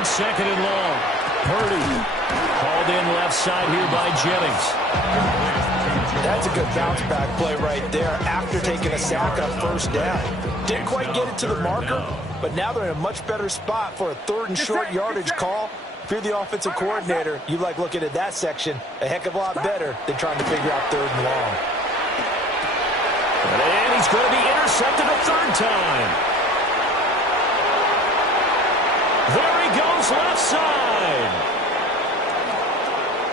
on 2nd and long. Purdy called in left side here by Jennings. That's a good bounce back play right there after taking a sack on 1st down. Didn't quite get it to the marker, but now they're in a much better spot for a 3rd and short yardage call. If you're the offensive coordinator, you like looking at that section a heck of a lot better than trying to figure out 3rd and long. And he's going to be intercepted a 3rd time. There he goes left side.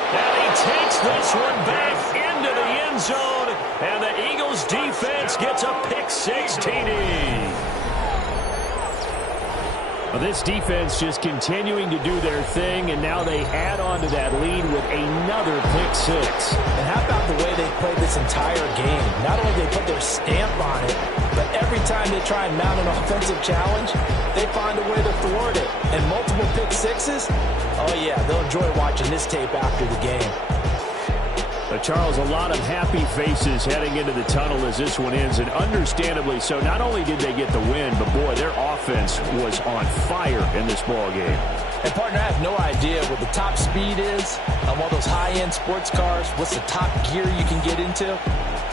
And he takes this one back into the end zone. And the Eagles defense gets a pick-6 TD. Well, this defense just continuing to do their thing, and now they add on to that lead with another pick-6. And how about the way they played this entire game? Not only did they put their stamp on it, but every time they try and mount an offensive challenge, they find a way to thwart it. And multiple pick-6s, oh yeah, they'll enjoy watching this tape after the game. But Charles, a lot of happy faces heading into the tunnel as this one ends, and understandably so. Not only did they get the win, but boy, their offense was on fire in this ball game. And partner, I have no idea what the top speed is on one of those high-end sports cars. What's the top gear you can get into?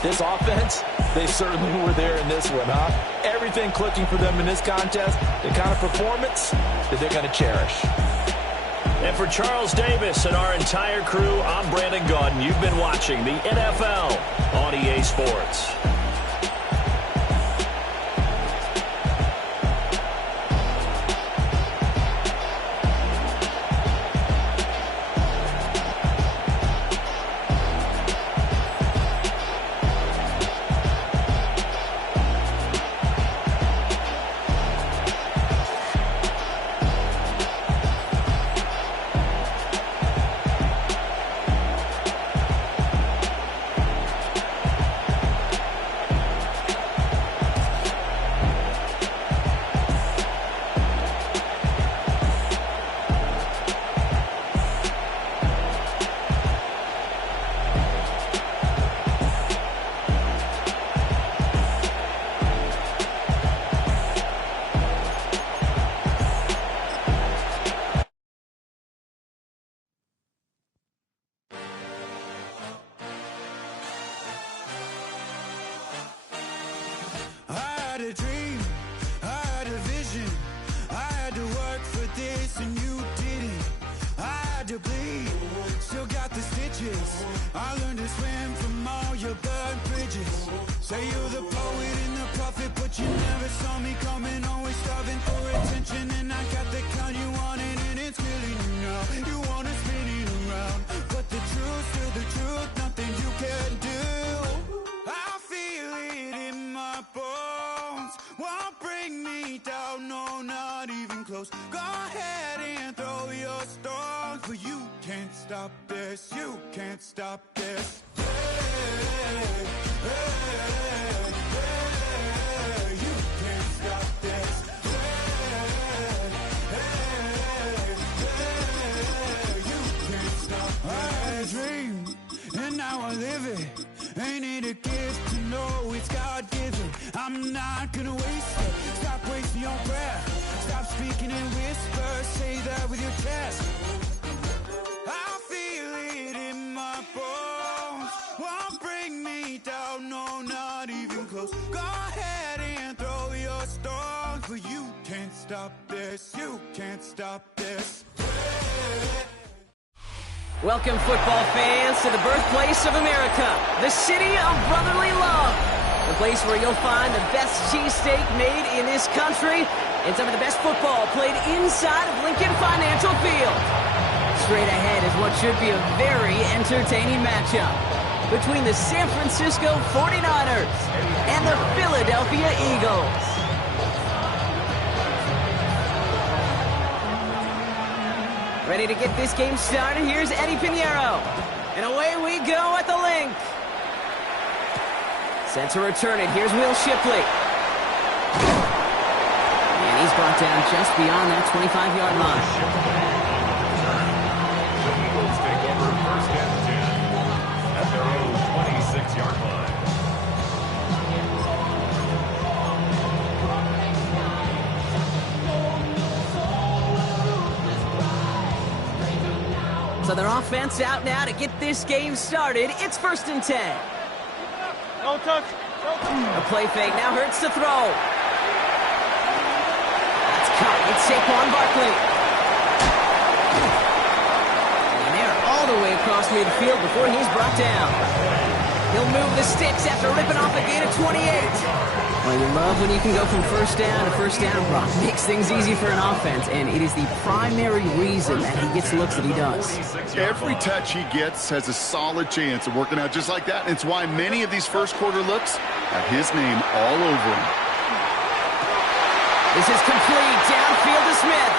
This offense, they certainly were there in this one, huh? Everything clicking for them in this contest, the kind of performance that they're going to cherish. And for Charles Davis and our entire crew, I'm Brandon Gaudin. You've been watching the NFL on EA Sports. I learned to swim from all your burnt bridges. Say you're the poet and the prophet, but you never saw me coming. Always starving for attention, and I got the kind you wanted, and it's killing you now. You wanna spin it around, but the truth's still the truth. Nothing you can do. I feel it in my bones. Won't bring me down, no, not even close. Go ahead and throw your stones, but you can't stop this. You can't stop this. Hey, hey, hey, you can't stop this. Hey, hey, hey, you can't stop this. I had a dream, and now I live it. Ain't it a gift to know it's God-given? I'm not gonna waste it. Stop wasting your breath. Stop speaking in whispers. Say that with your chest. I feel it in my bones. Won't bring me down, no, not even close. Go ahead and throw your stones, but you can't stop this. You can't stop this. Welcome, football fans, to the birthplace of America, the city of brotherly love, the place where you'll find the best cheesesteak made in this country and some of the best football played inside of Lincoln Financial Field. Straight ahead is what should be a very entertaining matchup between the San Francisco 49ers and the Philadelphia Eagles. Ready to get this game started? Here's Eddie Pinheiro. And away we go at the link. Set to return it. Here's Will Shipley. And he's brought down just beyond that 25-yard line. The Eagles take over 1st and 10 at their own 26-yard line. So their offense out now to get this game started. It's 1st and 10. Don't touch. A play fake now hurts to throw. That's caught. It's Saquon Barkley. And they're all the way across midfield before he's brought down. He'll move the sticks after ripping off a gain of 28. Well, you love when you can go from first down to first down, Brock. Makes things easy for an offense, and it is the primary reason that he gets the looks that he does. Every touch he gets has a solid chance of working out just like that. And it's why many of these first quarter looks have his name all over them. This is complete. Downfield to Smith.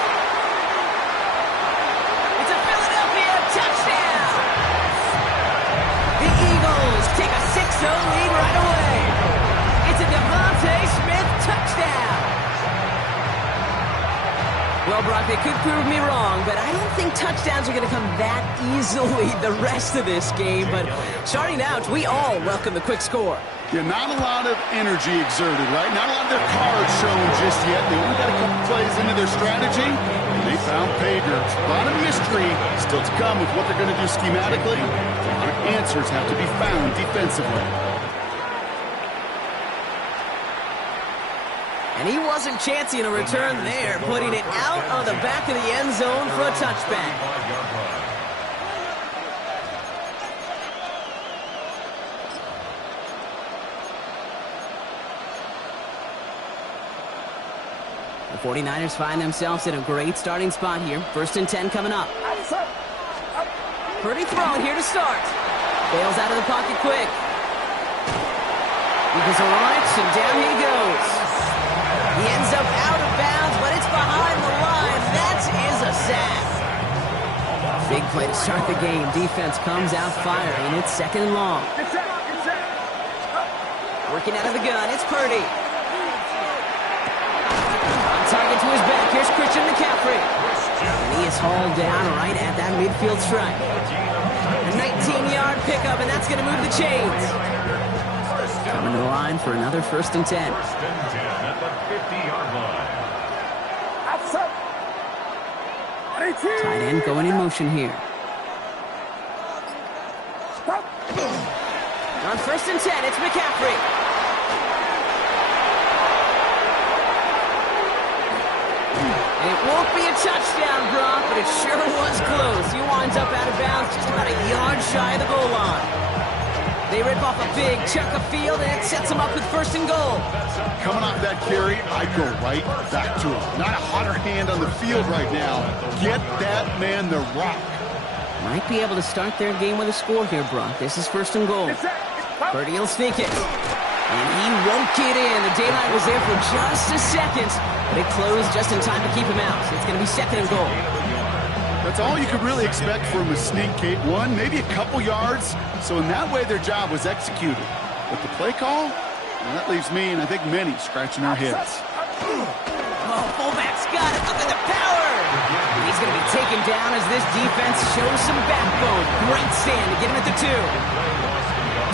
It's a Philadelphia touchdown. The Eagles take a 6-0 lead right away. It's a Devontae Smith touchdown. Well, Brock, they could prove me wrong, but I don't think touchdowns are going to come that easily the rest of this game. But starting out, we all welcome the quick score. Yeah, not a lot of energy exerted, right? Not a lot of their cards shown just yet. They only got a couple plays into their strategy, and they found pay dirt. A lot of mystery still to come with what they're going to do schematically. A lot of answers have to be found defensively. And he wasn't chancing a return there, putting it out on the back of the end zone for a touchback. The 49ers find themselves in a great starting spot here. 1st and 10 coming up. Pretty thrown here to start. Bails out of the pocket quick. Eagles are on it, and down he goes. He ends up out of bounds, but it's behind the line. That is a sack. Big play to start the game. Defense comes out firing. It's 2nd and long. Working out of the gun, it's Purdy. Target to his back. Here's Christian McCaffrey. And he is hauled down right at that midfield stripe. A 19-yard pickup, and that's going to move the chains. Coming to the line for another 1st and 10. 1st and 10 at the 50-yard line. Tight end going in motion here. On 1st and 10, it's McCaffrey. It won't be a touchdown, Brock, but it sure was close. He winds up out of bounds just about a yard shy of the goal line. They rip off a big chunk of field, and it sets them up with 1st and goal. Coming off that carry, I go right back to him. Not a hotter hand on the field right now. Get that man the rock. Might be able to start their game with a score here, Brock. This is 1st and goal. Purdy will sneak it. And he won't get in. The daylight was there for just a second, but it closed just in time to keep him out. So it's going to be 2nd and goal. That's all you could really expect from a sneak, Kate. One, maybe a couple yards. So in that way, their job was executed. But the play call, well, that leaves me and I think many scratching our heads. Oh, fullback's got it. Look at the power. He's going to be taken down as this defense shows some backbone. Great stand to get him at the 2.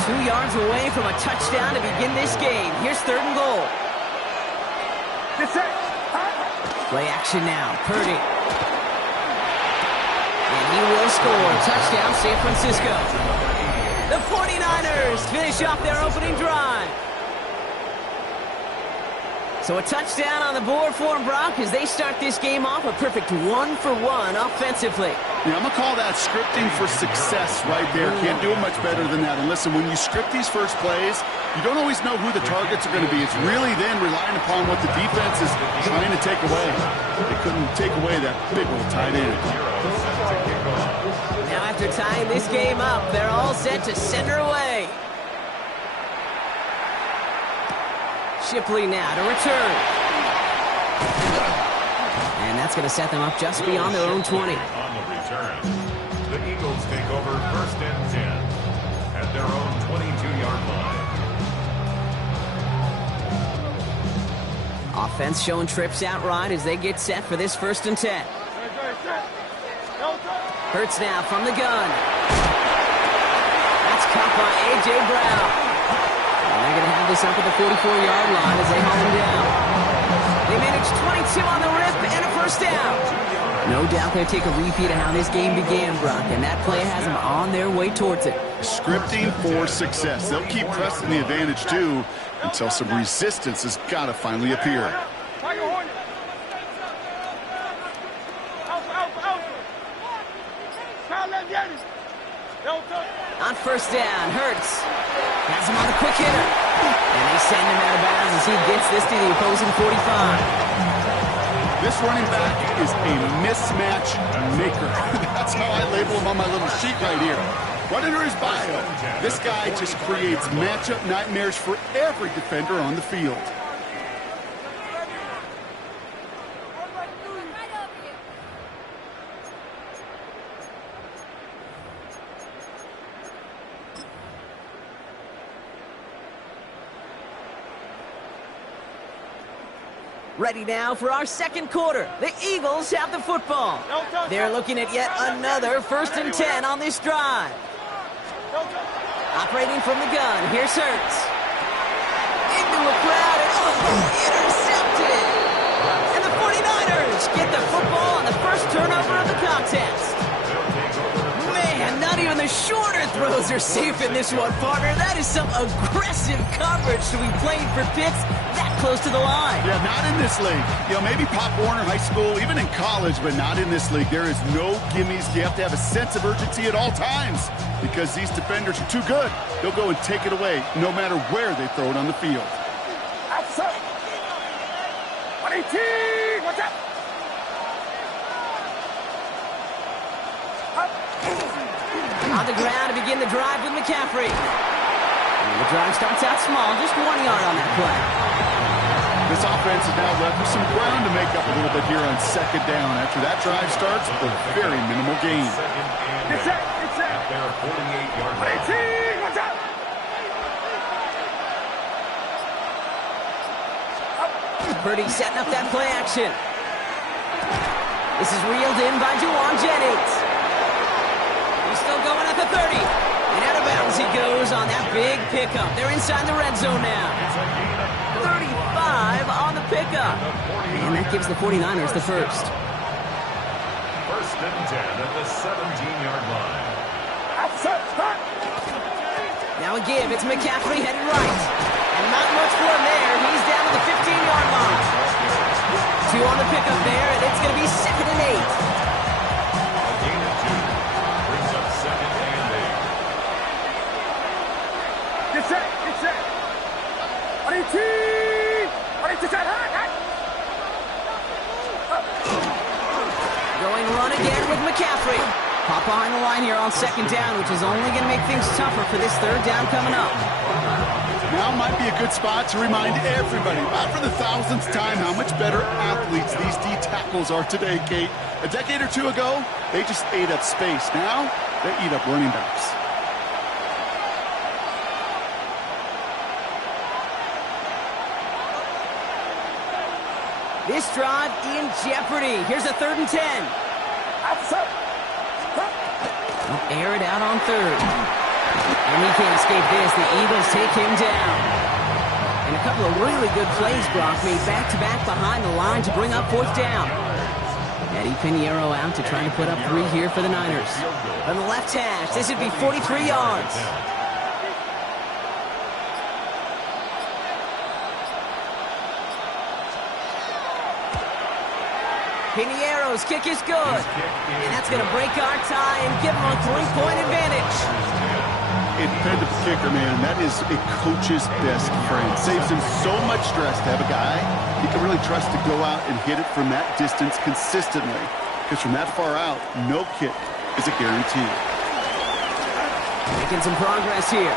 2 yards away from a touchdown to begin this game. Here's 3rd and goal. Play action now. Purdy. And he will score. Touchdown, San Francisco. The 49ers finish off their opening drive. So a touchdown on the board for them, Brock, as they start this game off a perfect 1-for-1 offensively. Yeah, I'm going to call that scripting for success right there. Can't do it much better than that. And listen, when you script these first plays, you don't always know who the targets are going to be. It's really then relying upon what the defense is trying to take away. They couldn't take away that big old tight end. Now after tying this game up, they're all set to send her away. Shipley now to return. And that's going to set them up just beyond their own 20. On the return, the Eagles take over 1st and 10 at their own 22-yard line. Offense showing trips out right as they get set for this 1st and 10. Hurts now from the gun. That's caught by A.J. Brown. And they're going to have this up at the 44-yard line as they haul him down. They manage 22 on the rip and a 1st down. No doubt they'll take a repeat of how this game began, Brock, and that play has them on their way towards it. Scripting for success. They'll keep pressing the advantage, too, until some resistance has got to finally appear. On first down, Hurts has him on the quick hitter. And they send him out of bounds as he gets this to the opposing 45. This running back is a mismatch maker. That's how I label him on my little sheet right here. Right under his bio, this guy just creates matchup nightmares for every defender on the field. Ready now for our second quarter. The Eagles have the football. They're looking at yet another 1st and 10 on this drive. Operating from the gun, here's Cert. Into a crowd and intercepted. And the 49ers get the football on the first turnover of the contest. Man, not even the shorter throws are safe in this one, partner. That is some aggressive coverage to be playing for Pitts that close to the line. Yeah, not in this league. You know, maybe Pop Warner High School, even in college, but not in this league. There is no gimmies. You have to have a sense of urgency at all times because these defenders are too good. They'll go and take it away no matter where they throw it on the field. Outside. 118. Watch out. On the ground to begin the drive with McCaffrey. And the drive starts out small, just 1 yard on that play. This offense is now left with some ground to make up a little bit here on second down. After that drive starts, a very minimal gain. Get set. Get set. Their 48-yard line. 118. Watch out. Purdy setting up that play action. This is reeled in by Juwan Jennings. He's still going at the 30. And out of bounds he goes on that big pickup. They're inside the red zone now. 35 on the pickup. And that gives the 49ers the first. 1st and 10 at the 17-yard line. Outside. Start. Now a give. It's McCaffrey headed right. And not much for him there. He's down to the 15-yard line. 2 on the pickup there, and it's going to be 2nd and 8. A gain of 2 brings up 2nd and 8. Get set. Get set. 118. 118. Hot. Going run again with McCaffrey. Pop behind the line here on 2nd down, which is only going to make things tougher for this 3rd down coming up. Now might be a good spot to remind everybody, not for the 1000th time, how much better athletes these D tackles are today, Kate. A decade or 2 ago, they just ate up space. Now, they eat up running backs. This drive in jeopardy. Here's a 3rd and 10. Outside. Air it out on 3rd. And he can't escape this. The Eagles take him down. And a couple of really good plays, Brock, made back-to-back behind the line to bring up 4th down. Eddie Pinheiro out to try to put up 3 here for the Niners. On the left hash, this would be 43 yards. Pinheiro's kick is good. And that's going to break our tie and give them a 3-point advantage. A dependable kicker, man. That is a coach's best friend. Saves him so much stress to have a guy he can really trust to go out and hit it from that distance consistently. Because from that far out, no kick is a guarantee. Making some progress here.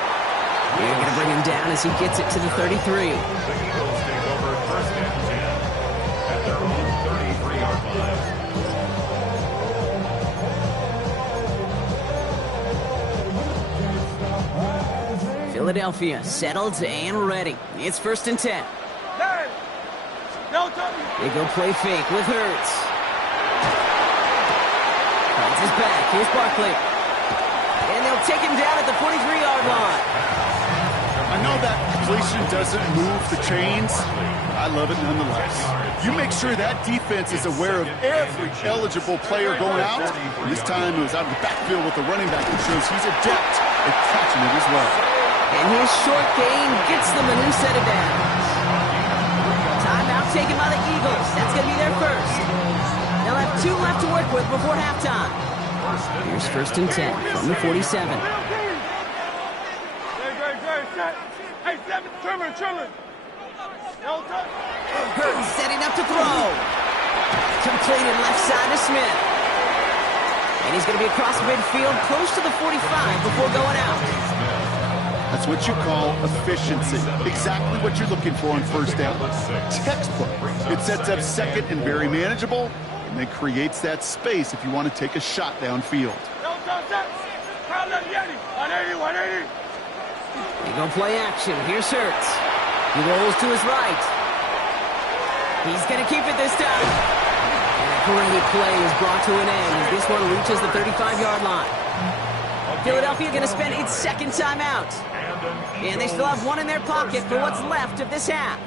They're going to bring him down as he gets it to the 33. The Eagles take over 1st and 10 at their own 33-yard line. Philadelphia settled and ready. It's 1st and 10. They go play fake with Hurts. Finds his back. Here's Barkley. And they'll take him down at the 43-yard line. I know that completion doesn't move the chains. I I love it nonetheless. You make sure that defense is aware of every eligible player going out. And this time it was out of the backfield with the running back that shows he's adept at catching it as well. And his short gain gets them a new set of downs. Timeout taken by the Eagles. That's going to be their first. They'll have 2 left to work with before halftime. Here's 1st and 10 from the 47. Hey, Trimmer. Hurts setting up to throw. Completed left side to Smith. And he's going to be across midfield close to the 45 before going out. That's what you call efficiency. Exactly what you're looking for on first down. Textbook. It sets up second and very manageable, and then creates that space if you want to take a shot downfield. They go play action. Here's Cert. He rolls to his right. He's going to keep it this time. And a great play is brought to an end as this one reaches the 35-yard line. Philadelphia going to spend its second timeout. And they still have 1 in their pocket for what's left of this half.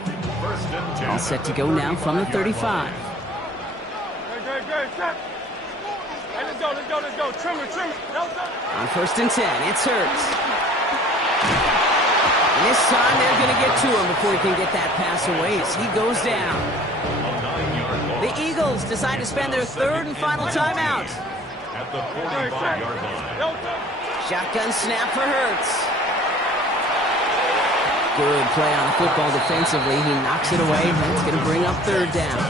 All set to go now from the 35. Let's go. Trimmer. On 1st and 10, it's Hurts. And this time they're going to get to him before he can get that pass away as he goes down. The Eagles decide to spend their 3rd and final timeout. At the 45-yard line. Shotgun snap for Hurts. Good play on the football defensively. He knocks it away. That's going to bring up 3rd down.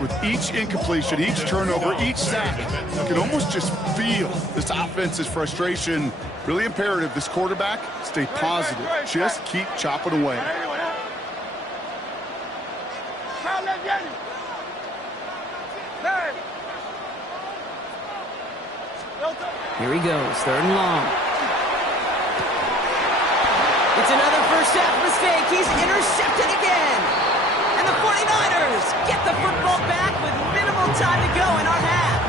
With each incompletion, each turnover, each sack, you can almost just feel this offense's frustration. Really imperative, this quarterback, stay positive. Just keep chopping away. Here he goes, 3rd and long. It's another first half mistake. He's intercepted again. And the 49ers get the football back with minimal time to go in our half.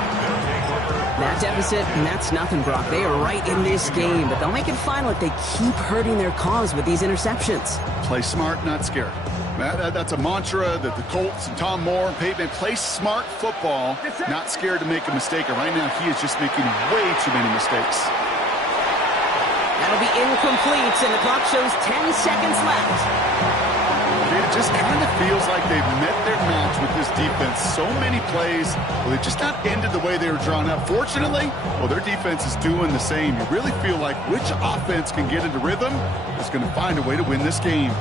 That deficit, and that's nothing, Brock. They are right in this game, but they'll make it final if they keep hurting their cause with these interceptions. Play smart, not scared. That's a mantra that the Colts and Tom Moore and Peyton play smart football, not scared to make a mistake. And right now, he is just making way too many mistakes. That'll be incomplete, and the clock shows 10 seconds left. It just kind of feels like they've met their match with this defense. So many plays, well, they just not ended the way they were drawn up. Fortunately, well, their defense is doing the same. You really feel like which offense can get into rhythm is going to find a way to win this game.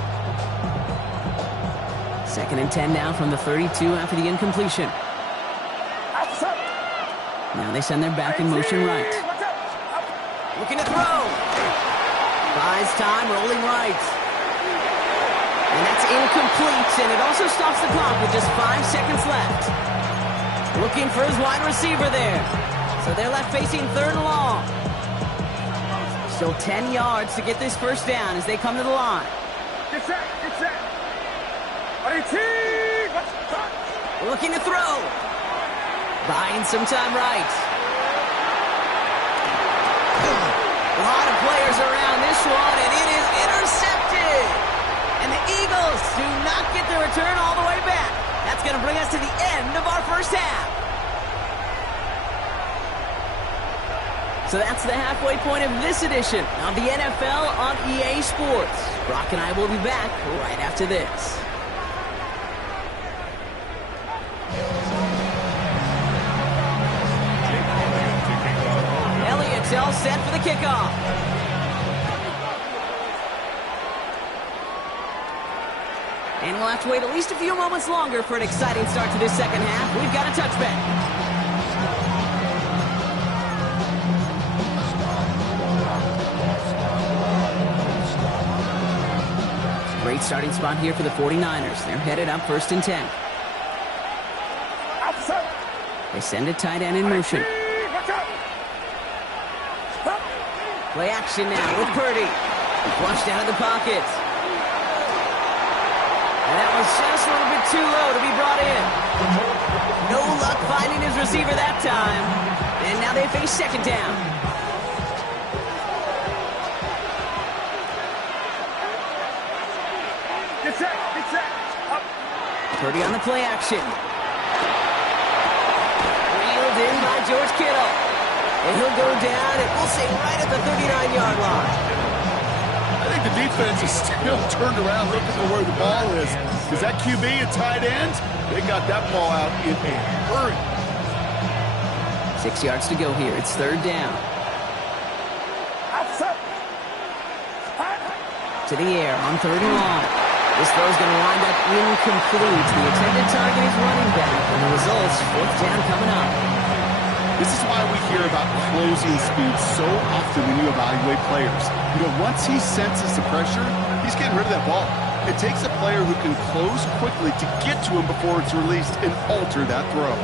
2nd and 10 now from the 32 after the incompletion. Now they send their back in motion right. Looking to throw. Buys time, rolling right. And that's incomplete, and it also stops the clock with just 5 seconds left. Looking for his wide receiver there. So they're left facing 3rd and long. Still 10 yards to get this first down as they come to the line. Get set. Looking to throw. Buying some time right. A lot of players around this one, and it is intercepted. And the Eagles do not get the return all the way back. That's going to bring us to the end of our first half. So that's the halfway point of this edition of the NFL on EA Sports. Brock and I will be back right after this. Elliott's all set for the kickoff. And we'll have to wait at least a few moments longer for an exciting start to this second half. We've got a touchback. Great starting spot here for the 49ers. They're headed up 1st and 10. They send a tight end in motion. Play action now with Purdy. Flushed out of the pocket. And that was just a little bit too low to be brought in. No luck finding his receiver that time. And now they face 2nd down. Get set. Purdy on the play action. Reeled in by George Kittle. And he'll go down, and we'll say right at the 39-yard line. I think the defense is still turned around looking for where the ball is. Is that QB a tight end? They got that ball out in a hurry. 6 yards to go here. It's third down. To the air on third and long. This throw is going to wind up incomplete. The intended target is running back, and the results, fourth down coming up. This is why we hear about closing speed so often when you evaluate players. You know, once he senses the pressure, he's getting rid of that ball. It takes a player who can close quickly to get to him before it's released and alter that throw.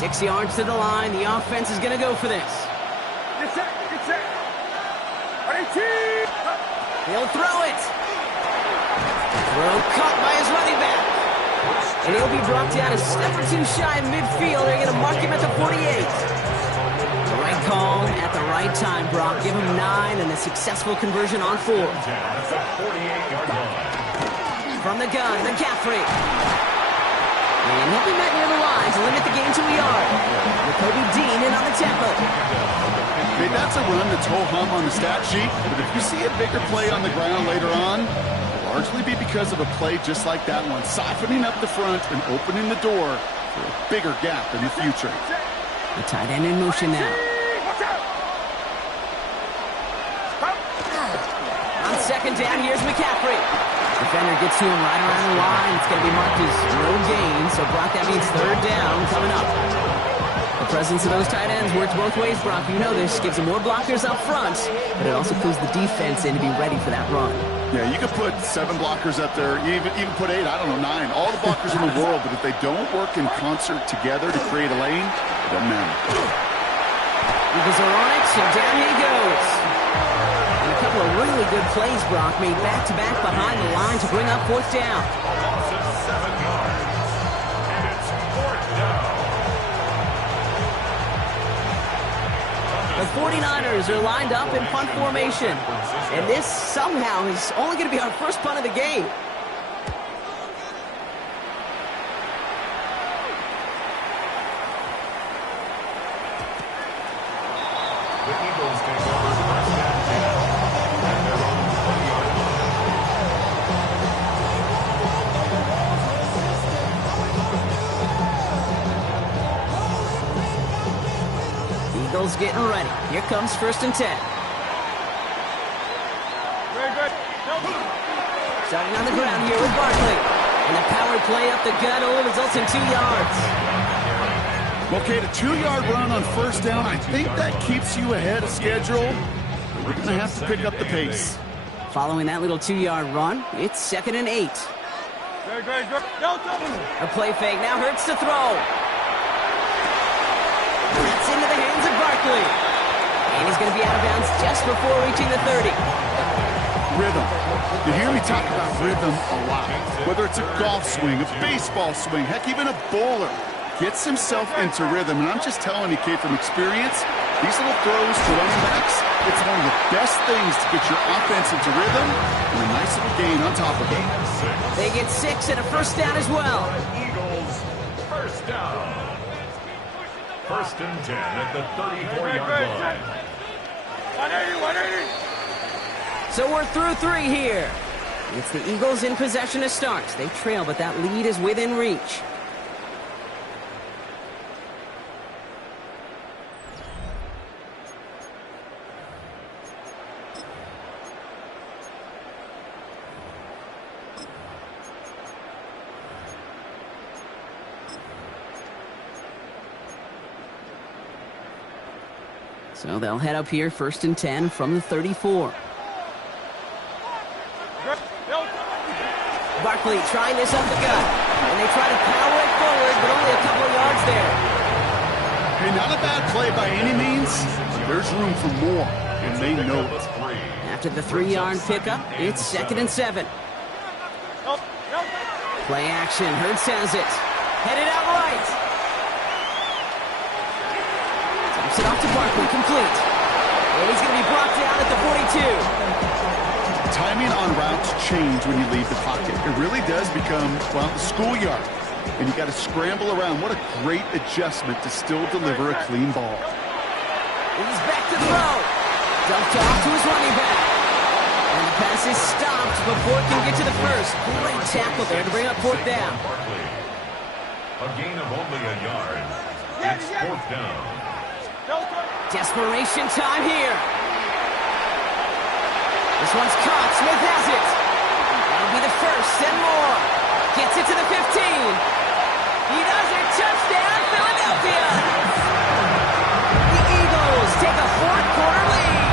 6 yards to the line. The offense is going to go for this. He'll throw it. Throw caught by his running back. And he'll be brought down a step or two shy of midfield. They're going to mark him at the 48. The right call at the right time, Brock. Give him 9 and a successful conversion on 4. From the gun, McCaffrey. And he'll be met near the line to limit the gain to a yard. Kobe Dean in on the tackle. Okay, that's a run that's ho-hum on the stat sheet, but if you see a bigger play on the ground later on, it'll largely be because of a play just like that one, softening up the front and opening the door for a bigger gap in the future. The tight end in motion now. On second down, here's McCaffrey. Defender gets to him right around the line. It's going to be marked as no gain, so Brock, that means third down coming up. The presence of those tight ends works both ways, Brock. You know this. Gives them more blockers up front, but it also clues the defense in to be ready for that run. Yeah, you could put 7 blockers up there, even put 8, I don't know, 9. All the blockers in the world, but if they don't work in concert together to create a lane, it doesn't matter. Eagles are on it, and down he goes. And a couple of really good plays, Brock, made back-to-back behind the line to bring up fourth down. Loss of 7 yards. And it's fourth down. The 49ers are lined up in punt formation. And this somehow is only going to be our first punt of the game. The Eagles take over first and 10 at their own 20-yard line. Eagles getting ready. Here comes first and 10. Starting on the ground here with Barkley. And the power play up the gut only results in 2 yards. Okay, the 2-yard run on first down, I think that keeps you ahead of schedule. We're going to have to pick up the pace. Following that little 2-yard run, it's second and 8. A play fake, now Hurts to throw. That's into the hands of Barkley. And he's going to be out of bounds just before reaching the 30. Rhythm. You hear me talk about rhythm a lot. Whether it's a golf swing, a baseball swing, heck, even a bowler gets himself into rhythm. And I'm just telling you, Kate, from experience, these little throws to running backs, it's one of the best things to get your offense into rhythm and a nice little gain on top of it. They get 6 and a first down as well. Eagles, first down. First and 10 at the 34-yard line. 180. So we're through 3 here. It's the Eagles in possession to start. They trail, but that lead is within reach. So they'll head up here first and 10 from the 34. Barkley trying this up the gut. And they try to power it forward, but only a couple of yards there. Hey, not a bad play by any means. There's room for more, and they know it. After the 3-yard pickup, it's second and 7. Play action, Hurts has it. Headed out right. Dumps it off to Barkley, complete. And he's going to be brought down at the 42. timing on routes change when you leave the pocket. It really does become, well, the schoolyard. And you got to scramble around. What a great adjustment to still deliver a clean ball. He's back to throw. Dumped off to his running back. And the pass is stopped before it can get to the first. Great tackle there to bring up fourth down. A gain of only a yard. It's fourth down. Desperation time here. This one's caught. Smith has it. That'll be the first and more. Gets it to the 15. He does it. Touchdown, Philadelphia. The Eagles take a fourth-quarter lead.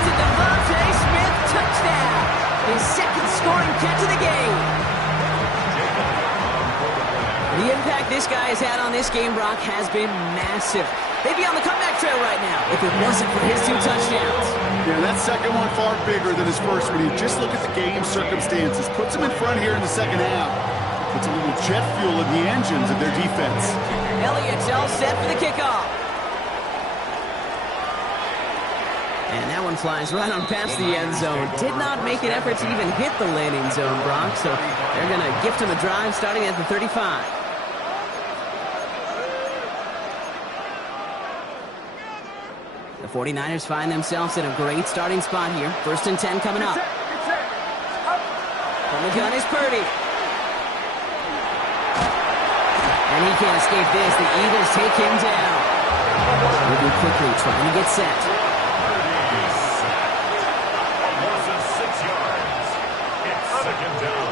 It's a Devontae Smith touchdown. His second scoring catch of the game. The impact this guy has had on this game, Brock, has been massive. They'd be on the comeback trail right now if it wasn't for his 2 touchdowns. Yeah, that second one far bigger than his first one. You just look at the game circumstances. Puts him in front here in the second half. Puts a little jet fuel in the engines of their defense. Elliott's all set for the kickoff. And that one flies right on past the end zone. Did not make an effort to even hit the landing zone, Brock. So they're going to gift him a drive starting at the 35. The 49ers find themselves in a great starting spot here. 1st and 10 coming up. From the gun is Purdy. And he can't escape this. The Eagles take him down. Moving quickly, trying to get set. Loss of 6 yards. It's second down.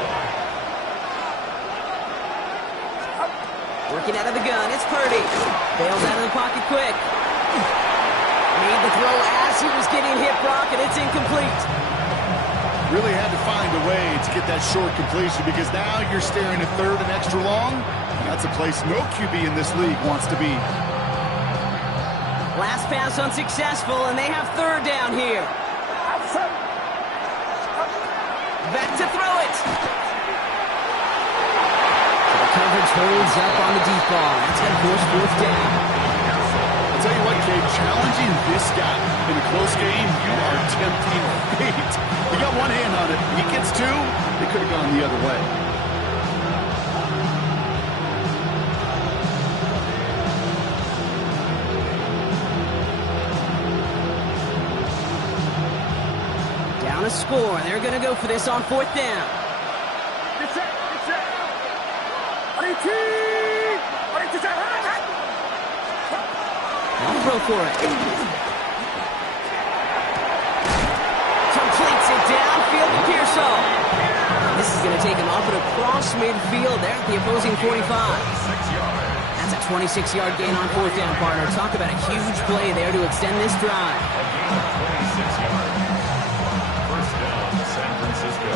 Working out of the gun, it's Purdy. Bails out of the pocket quick. Made the throw as he was getting hit, Brock, and it's incomplete. Really had to find a way to get that short completion because now you're staring at 3rd and extra long. That's a place no QB in this league wants to be. Last pass unsuccessful, and they have 3rd down here. Back to throw it. So the coverage holds up on the deep ball. That's going to force 4th down. I'll tell you what, Cade, challenging this guy in a close game, you are tempting fate. You got one hand on it. He gets 2, they could have gone the other way. Down a score. They're going to go for this on 4th down. I'll throw for it. Completes it downfield to Pearsall. This is going to take him off at a cross midfield there at the opposing 45. That's a 26-yard gain on 4th down, partner. Talk about a huge play there to extend this drive. A gain of 26 yards. First down, San Francisco.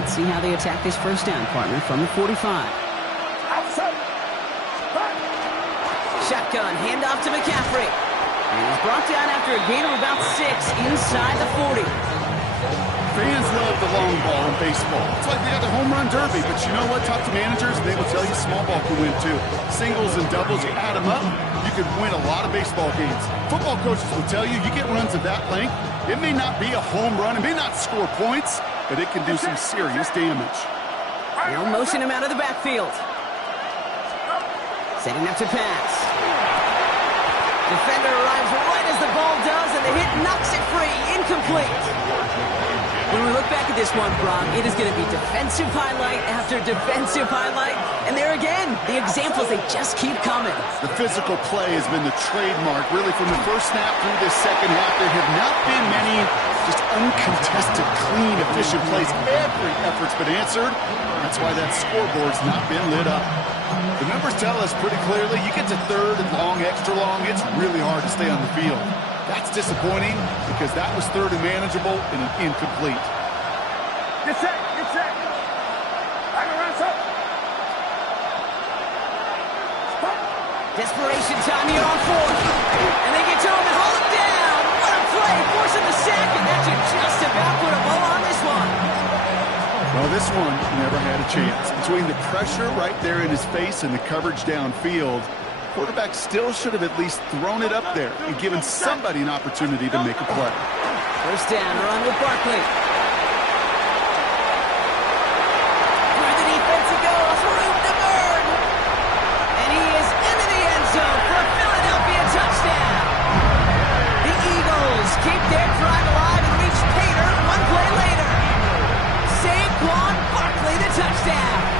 Let's see how they attack this first down, partner, from the 45. Shotgun, handoff to McCaffrey. And he's brought down after a gain of about 6 inside the 40. Fans love the long ball in baseball. It's like they got the home run derby, but you know what? Talk to managers, and they will tell you small ball can win too. Singles and doubles, you add them up, you can win a lot of baseball games. Football coaches will tell you, you get runs of that length, it may not be a home run, it may not score points, but it can do some serious damage. They'll motion him out of the backfield. Setting up to pass. Defender arrives right as the ball does, and the hit knocks it free. Incomplete. When we look back at this one, Brock, it is going to be defensive highlight after defensive highlight. And there again, the examples, they just keep coming. The physical play has been the trademark, really, from the first snap through this second half. There have not been many just uncontested, clean, efficient plays. Every effort's been answered. That's why that scoreboard's not been lit up. The numbers tell us pretty clearly, you get to 3rd and long, extra long, it's really hard to stay on the field. That's disappointing because that was 3rd and manageable and an incomplete. Get set, get set. I'm around, sir. Desperation time here on 4th. And they get to him and hold him down. What a play, forcing the sack, and that should just about put a bow on this one. Well, this one never had a chance. Between the pressure right there in his face and the coverage downfield, Quarterback still should have at least thrown it up there and given somebody an opportunity to make a play. First down, run with Barkley. Through the defense he goes, room to burn. And he is into the end zone for a Philadelphia touchdown. The Eagles keep their drive alive and reach Pater one play later. Saquon Barkley, the touchdown.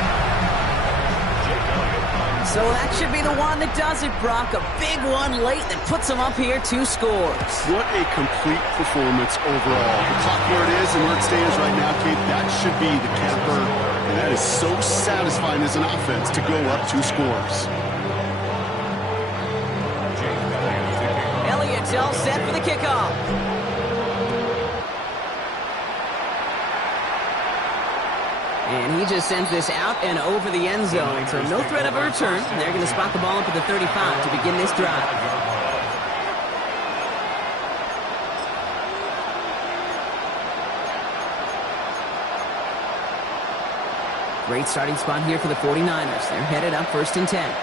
So that should be the one that does it, Brock. A big one late that puts them up here 2 scores. What a complete performance overall. The clock where it is and where it stands right now, Kate, that should be the capper. And that is so satisfying as an offense to go up 2 scores. Elliott's all set for the kickoff. And he just sends this out and over the end zone. So no threat of a return. They're going to spot the ball up at the 35 to begin this drive. Great starting spot here for the 49ers. They're headed up 1st and 10.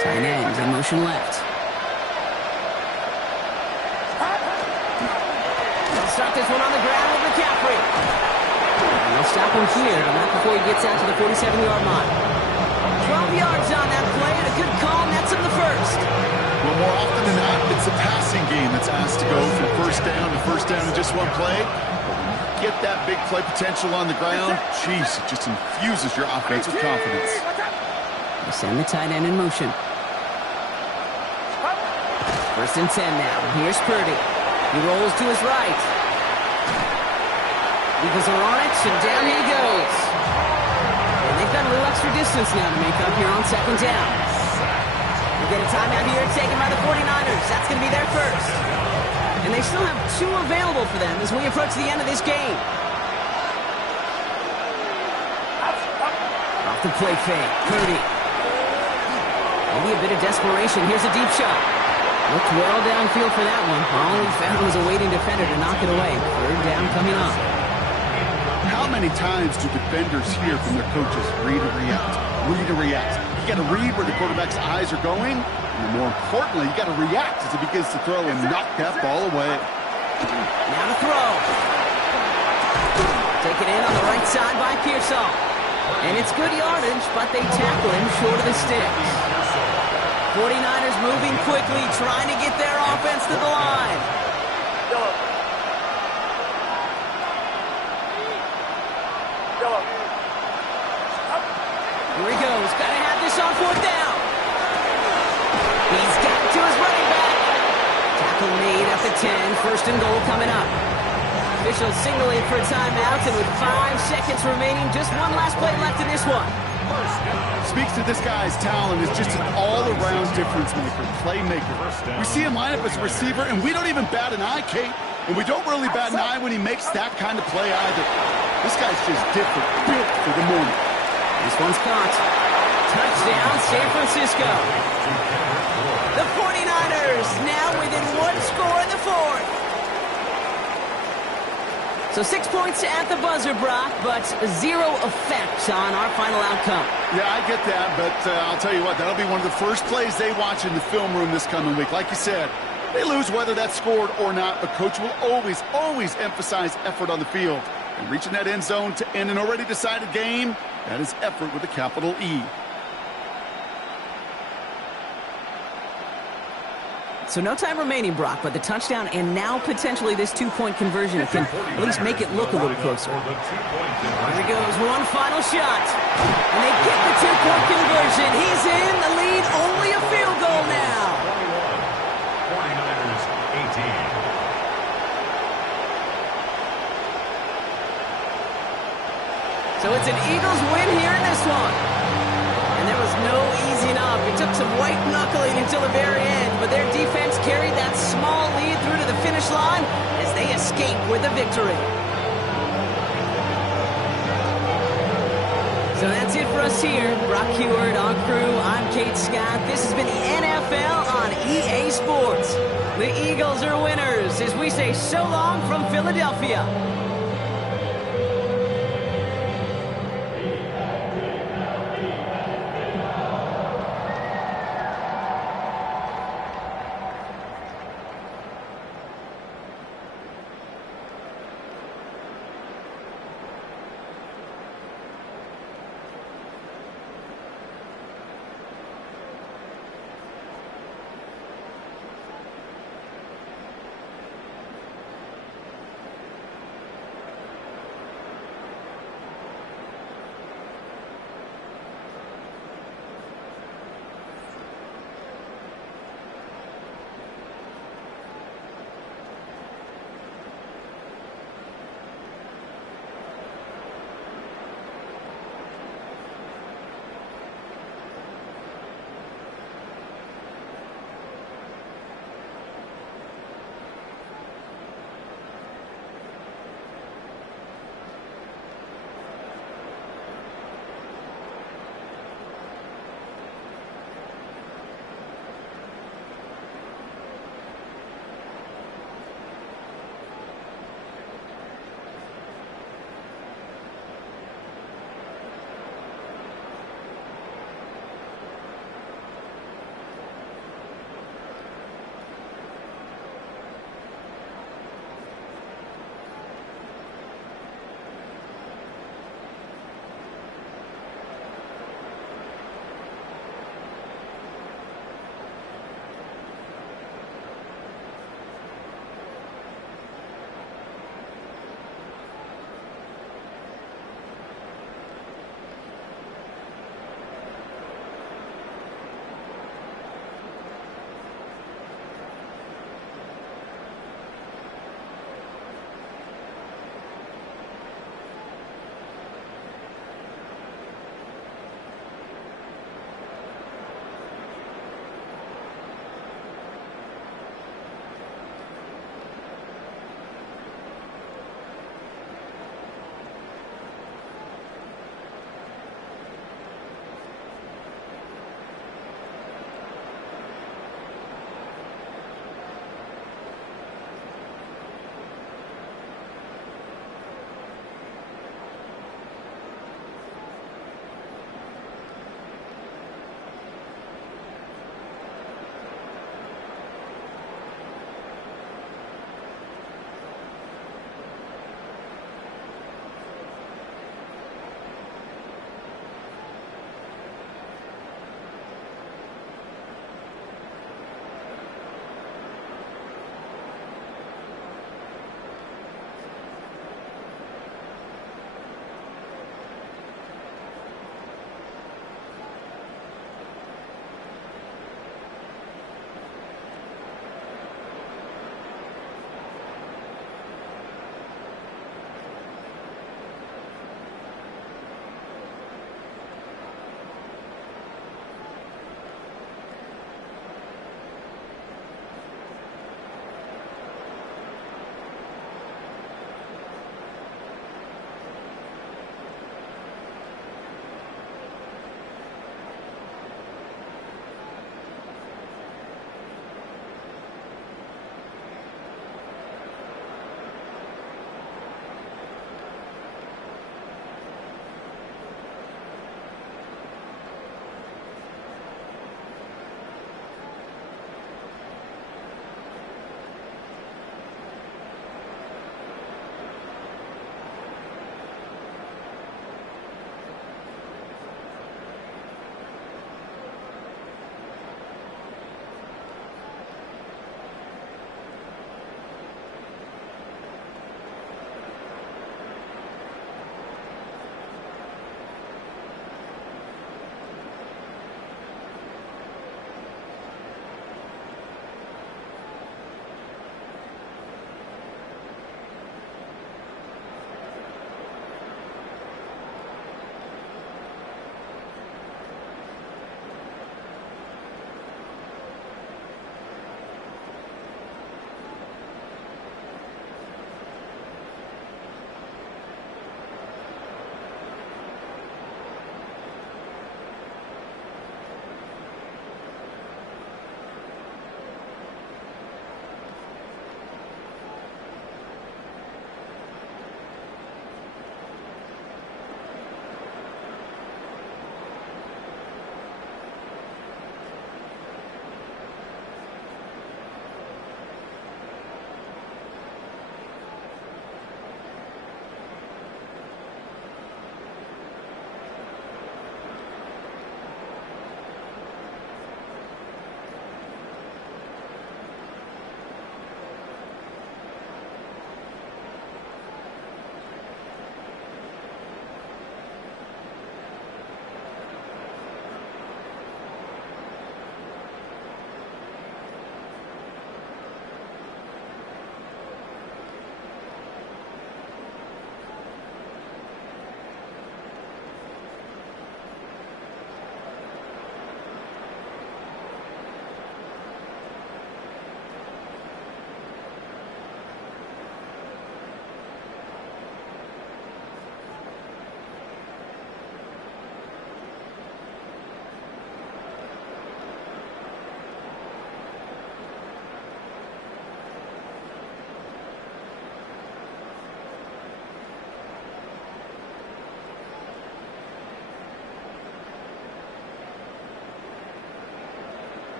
Tight end in motion left. Start this one on the ground with McCaffrey. And they'll stop him here, but not before he gets out to the 47-yard line. 12 yards on that play, and a good call nets him the first. Well, more often than not, it's a passing game that's asked to go from first down in just one play. Get that big play potential on the ground. Jeez, it just infuses your offense with confidence. They send the tight end in motion. 1st and 10 now. Here's Purdy. He rolls to his right. Eagles are on it, and down he goes. And they've got a little extra distance now to make up here on 2nd down. We get a timeout here taken by the 49ers. That's going to be their first. And they still have 2 available for them as we approach the end of this game. Off the play fake, Purdy. Maybe a bit of desperation. Here's a deep shot. Looked well downfield for that one. All he found was a waiting defender to knock it away. 3rd down coming up. How many times do defenders hear from their coaches, read and react, read and react? You got to read where the quarterback's eyes are going, and more importantly, you got to react as it begins to throw and knock that ball away. Now to throw. Take it in on the right side by Pearsall. And it's good yardage, but they tackle him short of the sticks. 49ers moving quickly, trying to get their offense to the line. Here he goes. Got to have this on 4th down. He's got it to his running back. Tackle made up at 10. 1st and goal coming up. Officials signaling for a timeout, and with 5 seconds remaining, just one last play left in this one. Speaks to this guy's talent as just an all-around difference maker, playmaker. We see him line up as a receiver, and we don't even bat an eye, Kate. And we don't really bat an eye when he makes that kind of play either. This guy's just different, built for the moment. This one's caught. Touchdown, San Francisco. The 49ers now within 1 score in the 4th. So 6 points at the buzzer, Brock, but 0 effect on our final outcome. Yeah, I get that, but I'll tell you what, that'll be one of the first plays they watch in the film room this coming week. Like you said, they lose whether that's scored or not, but Coach will always, always emphasize effort on the field. And reaching that end zone to end an already decided game, that is effort with a capital E. So no time remaining, Brock, but the touchdown and now potentially this 2-point conversion can at least make it look a little closer. Here he goes, one final shot. And they get the 2-point conversion. He's in the lead, only a field goal now. 49ers 18. So it's an Eagles win here in this one. And there was no easing up. It took some white knuckling until the very end, but their defense carried that small lead through to the finish line as they escape with a victory. So that's it for us here. Brock Heward, on crew, I'm Kate Scott. This has been the NFL on EA Sports. The Eagles are winners as we say so long from Philadelphia.